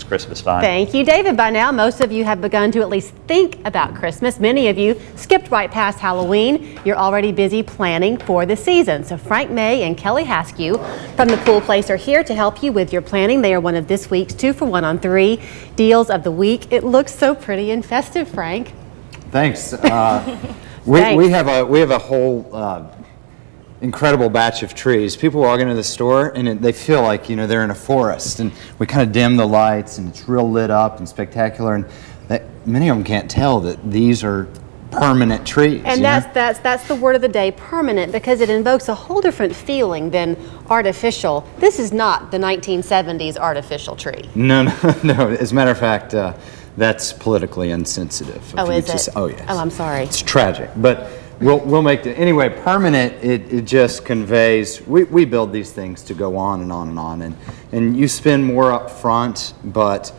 it's Christmas time. Thank you, David. By now, most of you have begun to at least think about Christmas. Many of you skipped right past Halloween. You're already busy planning for the season. So Frank May and Kelly Haskew from the Pool Place are here to help you with your planning. They are one of this week's 2-for-1 on 3 deals of the week. It looks so pretty and festive, Frank. Thanks. We have a whole incredible batch of trees. People walk into the store and they feel like, they're in a forest, and we kind of dim the lights and it's real lit up and spectacular, and many of them can't tell that these are permanent trees. And that's the word of the day, permanent, because it invokes a whole different feeling than artificial. This is not the 1970s artificial tree. No. As a matter of fact, that's politically insensitive. Oh, is it? Oh, yes. Oh, I'm sorry. It's tragic, but we'll make it anyway. Permanent. It just conveys. We build these things to go on and on and on, and you spend more up front, but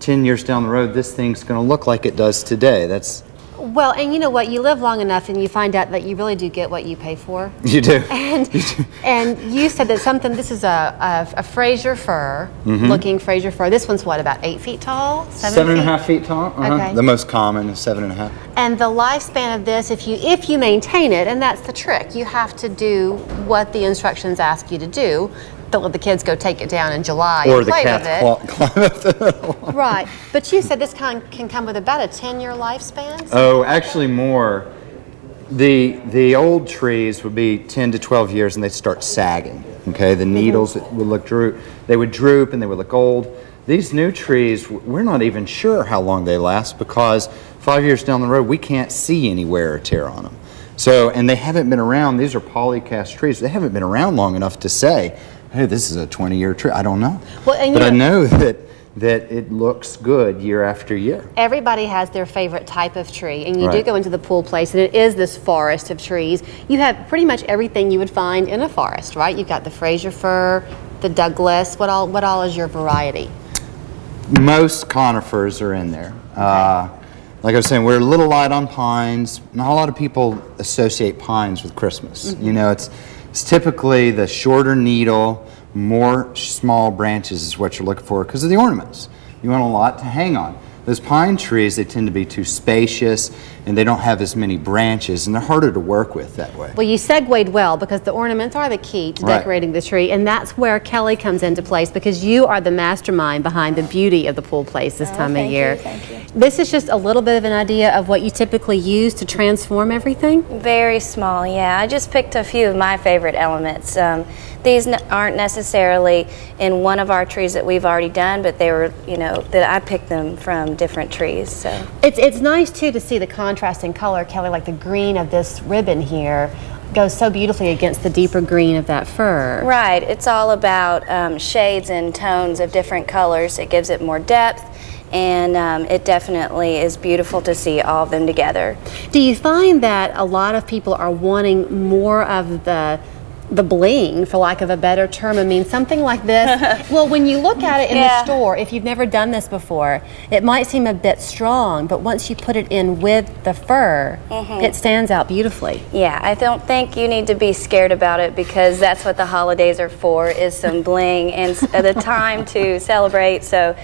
10 years down the road, this thing's going to look like it does today. That's. Well, and you know what? You live long enough and you find out that you really do get what you pay for. You do. And you said that this is a Fraser fir, looking Fraser fir. This one's what, about 8 feet tall? 7.5 feet tall. Okay. The most common is 7.5. And the lifespan of this, if you maintain it, and that's the trick, you have to do what the instructions ask you to do. Don't let the kids go take it down in July and play with it. Or the cat climb up the hill. Right. But you said this can come with about a 10-year lifespan? Oh, actually more. The old trees would be 10 to 12 years and they'd start sagging. Okay, the needles would look droop. They would droop and they would look old. These new trees, we're not even sure how long they last, because 5 years down the road we can't see any wear or tear on them. So, and they haven't been around. These are polycast trees. They haven't been around long enough to say, hey, this is a 20-year tree. I don't know. Well, but I know that it looks good year after year. Everybody has their favorite type of tree, and you do go into the Pool Place, and it is this forest of trees. You have pretty much everything you would find in a forest, right? You've got the Fraser fir, the Douglas. What all is your variety? Most conifers are in there. Okay. Like I was saying, we're a little light on pines. Not a lot of people associate pines with Christmas. It's typically the shorter needle, more small branches is what you're looking for because of the ornaments. You want a lot to hang on. Those pine trees, they tend to be too spacious and they don't have as many branches and they're harder to work with that way. Well, you segued well because the ornaments are the key to decorating the tree, and that's where Kelly comes into place because you are the mastermind behind the beauty of the Pool Place this time of year. Thank you. This is just a little bit of an idea of what you typically use to transform everything? Very small, yeah. I just picked a few of my favorite elements. These aren't necessarily in one of our trees that we've already done, but they were, that I picked them from different trees. So it's nice too to see the contrast in color, Kelly, like the green of this ribbon here goes so beautifully against the deeper green of that fir. Right. It's all about shades and tones of different colors. It gives it more depth, and it definitely is beautiful to see all of them together. Do you find that a lot of people are wanting more of the bling, for lack of a better term? I mean, something like this. Well, when you look at it in the store, if you've never done this before, it might seem a bit strong, but once you put it in with the fur, it stands out beautifully. Yeah, I don't think you need to be scared about it because that's what the holidays are for, is some bling and the time to celebrate. So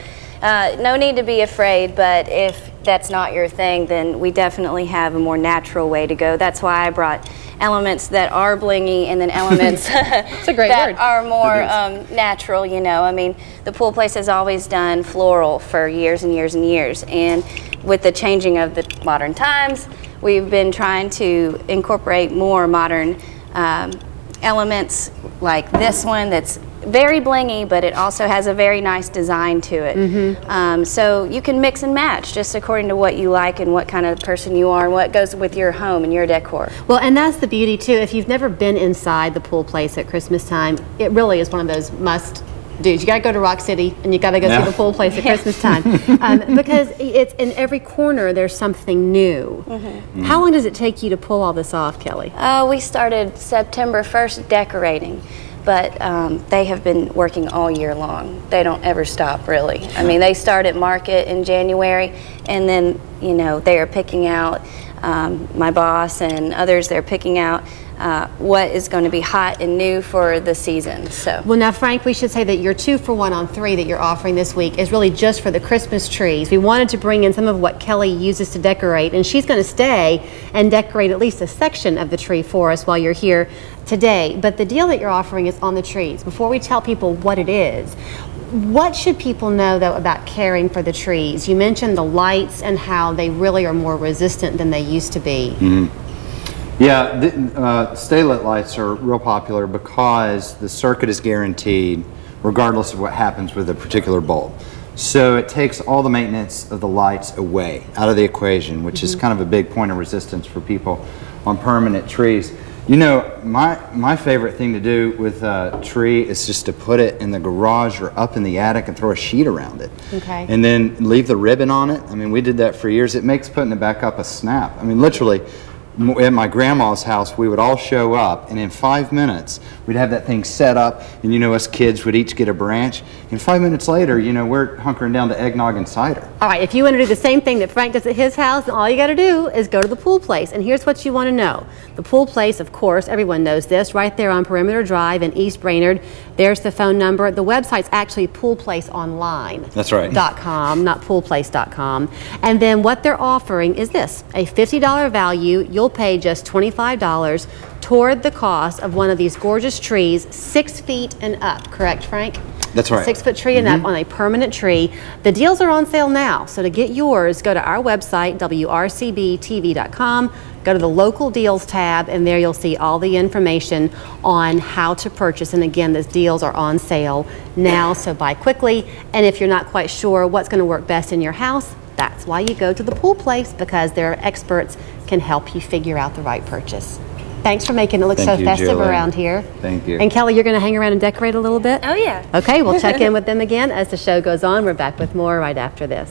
no need to be afraid, but if that's not your thing, then we definitely have a more natural way to go. That's why I brought elements that are blingy and then elements that are more natural, I mean, the Pool Place has always done floral for years and years and years, and with the changing of the modern times, we've been trying to incorporate more modern elements like this one that's very blingy, but it also has a very nice design to it. So you can mix and match just according to what you like and what kind of person you are and what goes with your home and your decor. Well, and that's the beauty too. If you've never been inside the Pool Place at Christmas time, it really is one of those must-dos. You got to go to Rock City and you got to go see the Pool Place at Christmas time because it's in every corner there's something new. How long does it take you to pull all this off, Kelly? We started September 1st decorating. But they have been working all year long. They don't ever stop, really. I mean, they start at market in January, and then, they are picking out, my boss and others, they're picking out what is going to be hot and new for the season. So. Well, now, Frank, we should say that your 2-for-1 on 3 that you're offering this week is really just for the Christmas trees. We wanted to bring in some of what Kelly uses to decorate, and she's going to stay and decorate at least a section of the tree for us while you're here today. But the deal that you're offering is on the trees. Before we tell people what it is, what should people know, though, about caring for the trees? You mentioned the lights and how they really are more resistant than they used to be. Mm-hmm. Yeah, stay-lit lights are real popular because the circuit is guaranteed regardless of what happens with a particular bulb. So it takes all the maintenance of the lights away, out of the equation, which is kind of a big point of resistance for people on permanent trees. You know, my favorite thing to do with a tree is just to put it in the garage or up in the attic and throw a sheet around it. Okay. And then leave the ribbon on it. I mean, we did that for years. It makes putting it back up a snap. I mean, literally, at my grandma's house, we would all show up, and in 5 minutes, we'd have that thing set up, and you know, us kids would each get a branch, and 5 minutes later, you know, we're hunkering down to eggnog and cider. All right, if you want to do the same thing that Frank does at his house, then all you got to do is go to the Pool Place. And here's what you want to know. The Pool Place, of course, everyone knows this, right there on Perimeter Drive in East Brainerd. There's the phone number. The website's actually poolplaceonline.com. That's right. Not poolplace.com. And then what they're offering is this, a $50 value. You'll pay just $25 toward the cost of one of these gorgeous trees, 6 feet and up. Correct, Frank? That's right. 6-foot tree and up on a permanent tree. The deals are on sale now, so to get yours, go to our website, wrcbtv.com, go to the local deals tab, and there you'll see all the information on how to purchase. And again, those deals are on sale now, so buy quickly. And if you're not quite sure what's going to work best in your house, that's why you go to the Pool Place, because their experts can help you figure out the right purchase. Thanks for making it look so festive Julie. around here. Thank you. And Kelly, you're going to hang around and decorate a little bit? Oh, yeah. Okay, we'll check in with them again as the show goes on. We're back with more right after this.